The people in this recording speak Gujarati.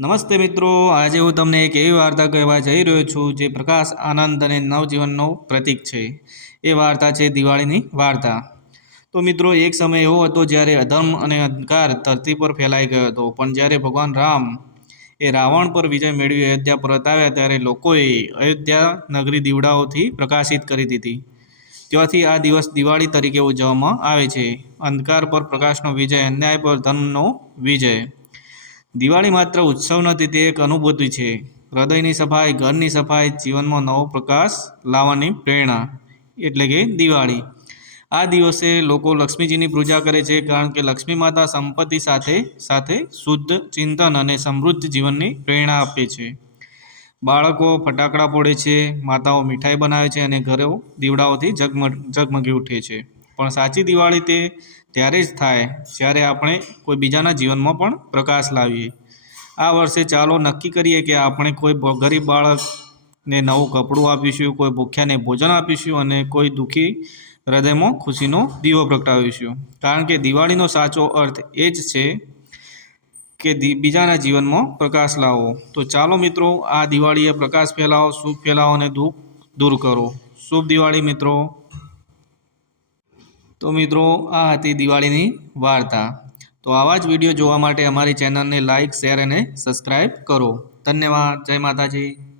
નમસ્તે મિત્રો. આજે હું તમને એક એવી વાર્તા કહેવા જઈ રહ્યો છું જે પ્રકાશ, આનંદ અને નવજીવનનો પ્રતીક છે. એ વાર્તા છે દિવાળીની વાર્તા. તો મિત્રો, એક સમય એવો હતો જ્યારે અધર્મ અને અંધકાર ધરતી પર ફેલાઈ ગયો હતો. પણ જ્યારે ભગવાન રામ એ રાવણ પર વિજય મેળવી અયોધ્યા પરત આવ્યા ત્યારે લોકોએ અયોધ્યા નગરી દીવડાઓથી પ્રકાશિત કરી દીધી. ત્યાંથી આ દિવસ દિવાળી તરીકે ઉજવવામાં આવે છે. અંધકાર પર પ્રકાશનો વિજય, અન્યાય પર ધર્મનો વિજય. દિવાળી માત્ર ઉત્સવ નથી, તે એક અનુભૂતિ છે. હૃદયની સફાઈ, ઘરની સફાઈ, જીવનમાં નવો પ્રકાશ લાવવાની પ્રેરણા, એટલે કે દિવાળી. આ દિવસે લોકો લક્ષ્મીજીની પૂજા કરે છે, કારણ કે લક્ષ્મી માતા સંપત્તિ સાથે સાથે શુદ્ધ ચિંતન અને સમૃદ્ધ જીવનની પ્રેરણા આપે છે. બાળકો ફટાકડા ફોડે છે, માતાઓ મીઠાઈ બનાવે છે અને ઘરો દીવડાઓથી ઝગમગ ઝગમગી ઉઠે છે. પણ સાચી દિવાળી તે ત્યારે જ થાય જ્યારે આપણે કોઈ બીજાના જીવનમાં પણ પ્રકાશ લાવીએ. આ વર્ષે ચાલો નક્કી કરીએ કે આપણે કોઈ ગરીબ બાળકને નવું કપડું આપીશું, કોઈ ભૂખ્યાને ભોજન આપીશું અને કોઈ દુઃખી હૃદયમાં ખુશીનો દીવો પ્રગટાવીશું. કારણ કે દિવાળીનો સાચો અર્થ એ જ છે કે બીજાના જીવનમાં પ્રકાશ લાવો. તો ચાલો મિત્રો, આ દિવાળીએ પ્રકાશ ફેલાવો, સુખ ફેલાવો અને દુઃખ દૂર કરો. શુભ દિવાળી મિત્રો. તો મિત્રો, આ હતી દિવાળીની વાર્તા. તો આવા જ વીડિયો જોવા માટે અમારી ચેનલને લાઇક શેર અને સબસ્ક્રાઈબ કરો. ધન્યવાદ. જય માતાજી.